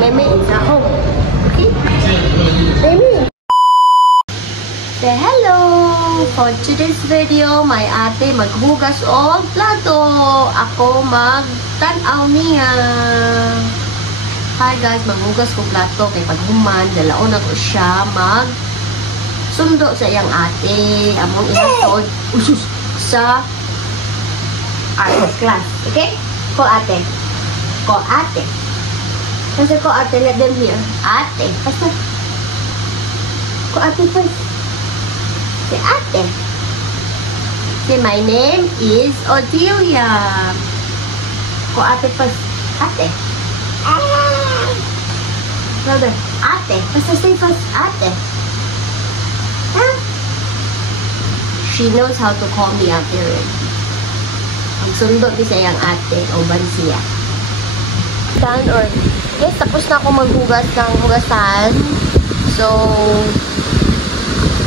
Meme is at home. Okay? Meme! Say hello! For today's video, my ate maghugas og plato. Ako magtanaw niya. Hi guys, maghugas ko plato. Kay paghuman, dalaon ako siya sundo sa iyang ate. Among ihatod usus sa art class. Okay? Ko ate. Ko ate. Kasi ko ate, let them hear. Ate. Kasi ko ate first. Si ate. Say, my name is Odelia. Ko ate first. Ate. Brother. Ate. Basta say first. Ate. Huh? She knows how to call me ate already. Ang sundo ni sa iyang ate o bansiya. Done or yes, tapos na ako maghugas ng hugasan. So,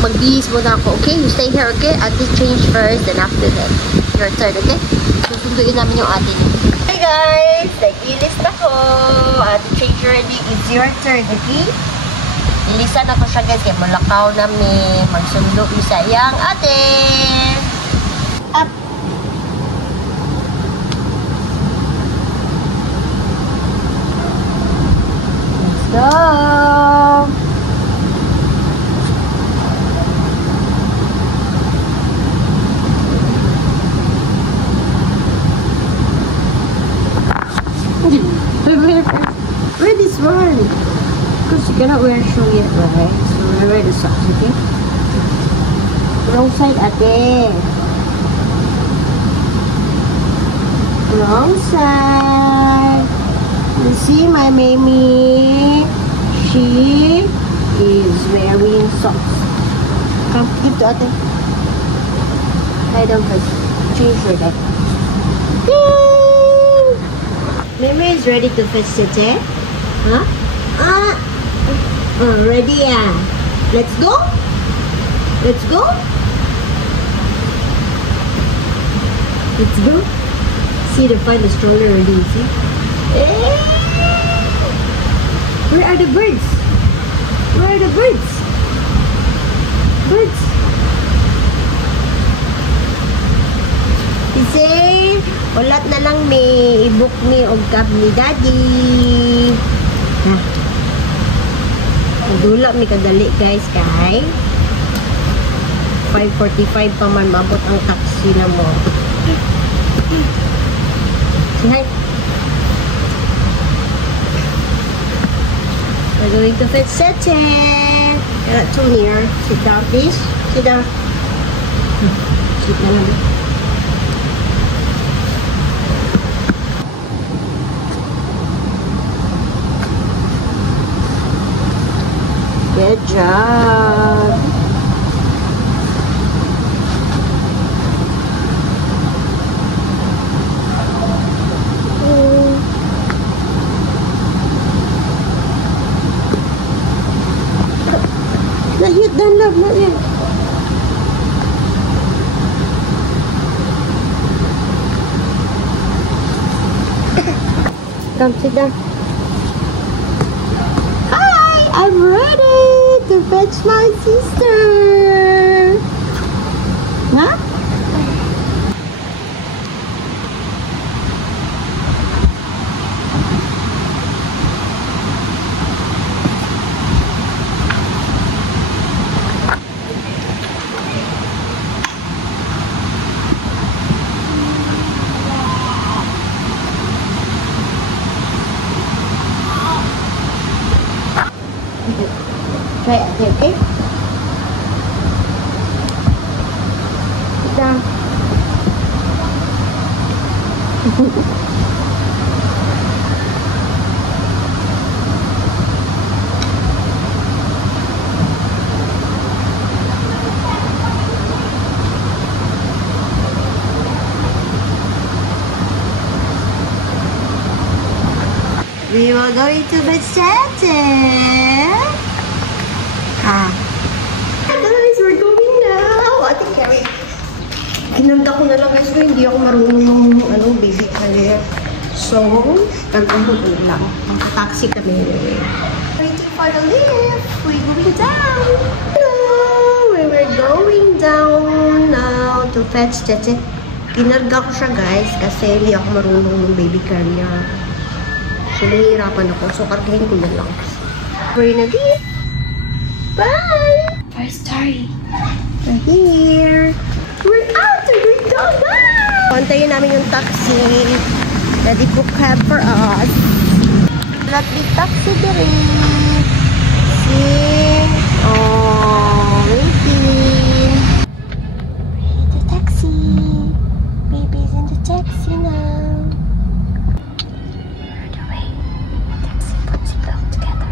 magbihis muna ako, okay? You stay here, okay? Ate change first, then after that, your turn, okay? Susunduin namin yung ate niyo. Hey guys! Nag-ilis na ko. Ate change ready. It's your turn, okay? Ilisan ako siya guys, kaya malakaw namin. Magsundo yung sayang ate. Up! Let's go! Wear this one because you cannot wear shoe yet, right? So wear the socks, okay? Wrong side, ate. Wrong side. You see my Mimi? She is wearing socks. Come, give to ate. Lie down first. Change your deck. Mimi is ready to fetch Tete. Huh? Ready, yeah. Let's go? Let's go? Let's go? See, they find the stroller already, you see? Hey! Where are the birds? Where are the birds? Birds? He say, ulat na lang may i-book ni og cab ni daddy. Ha? Dula mi kadali guys kay 5:45 pa man mabot ang taxi na mo. Say hi. We're going to fetch Sete. You're not too near. Sit down please. Sit down. Sit na lang. Good job. Not yet done, love. Not yet. Come sit down. I'm ready to fetch my sister. Huh? Try it, okay? Sit down. We will go into the center. Guys, we're going now. Ate Carrie. Kinanta ko na lang guys ko, hindi ako marunong baby career. So, nag-umod lang. Magta-taxi kami. Waiting for the lift. We're going down. Hello! We were going down now to fetch Cheche. Kinarga ko siya guys kasi hindi ako marunong ng baby carrier. So, nahihirapan ako. So, kargahin ko na lang. We're in a lift. Bye! First story. We're here. We're out! We're going down! Pantayin namin yung taxi. Ready to cab for us. Let me taxi diri. See? Oh, waiting. The taxi. Baby's in the taxi now. Right away. Taxi puts it all together.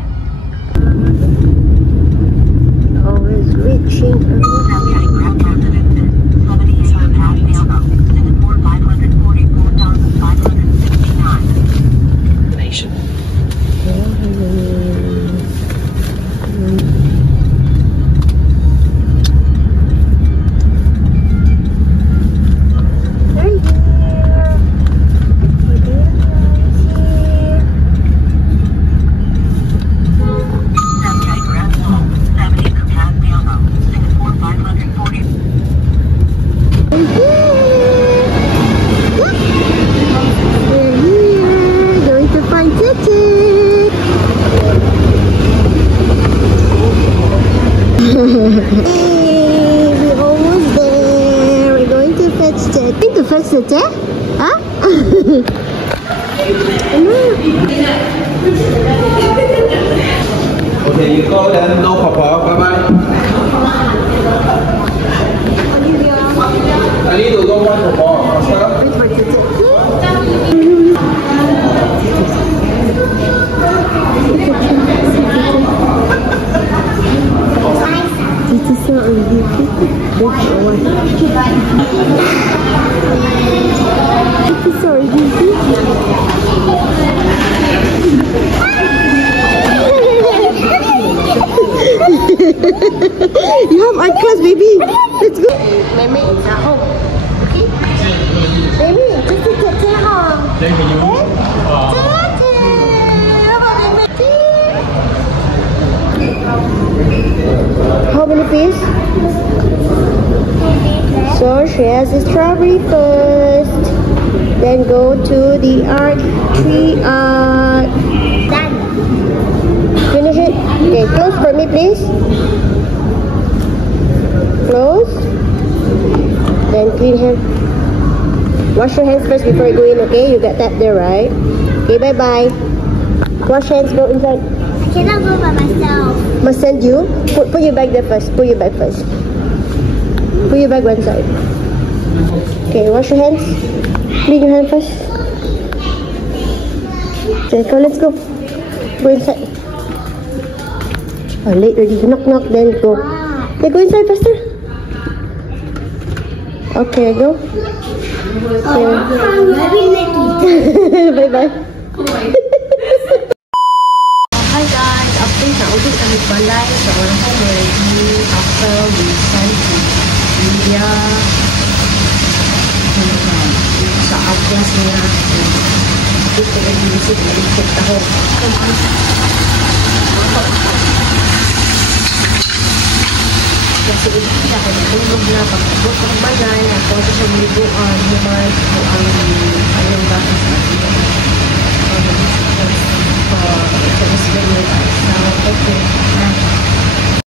Always reaching early. Hey, we're almost there. We're going to fetch Cheche. Going to fetch Cheche? Huh? Okay, you go then. No papa. Bye bye. I need to go one papa. Wait for Cheche. It's so beautiful. It's so You have art class, baby. Let's go. Mimi, it's at home. Okay? Baby, just to get to home. Thank you. How many pieces? So she has the strawberry first. Then go to the art tree. Done. Finish it. Okay, close for me, please. Close. Then clean hand. Wash your hands first before you go in. Okay, you got that there, right? Okay, bye bye. Wash hands. Go inside. I cannot go by myself. Must send you. Put your bag there first. Put your bag first. Put your bag one side. Okay, wash your hands. Clean your hand first. Okay, go. Let's go. Go inside. Oh, late already. Knock, knock. Then go. Okay, go inside faster. Okay, go. Okay. Bye bye. Hi guys, update na ulit kami balay sa oras ko ready after we send to India sa outpost nila. Dito na visit na ikot ako. Kasi ito ako natulog na pagkabot ng balay ako sa libuan humay ko ang ayong bakit sa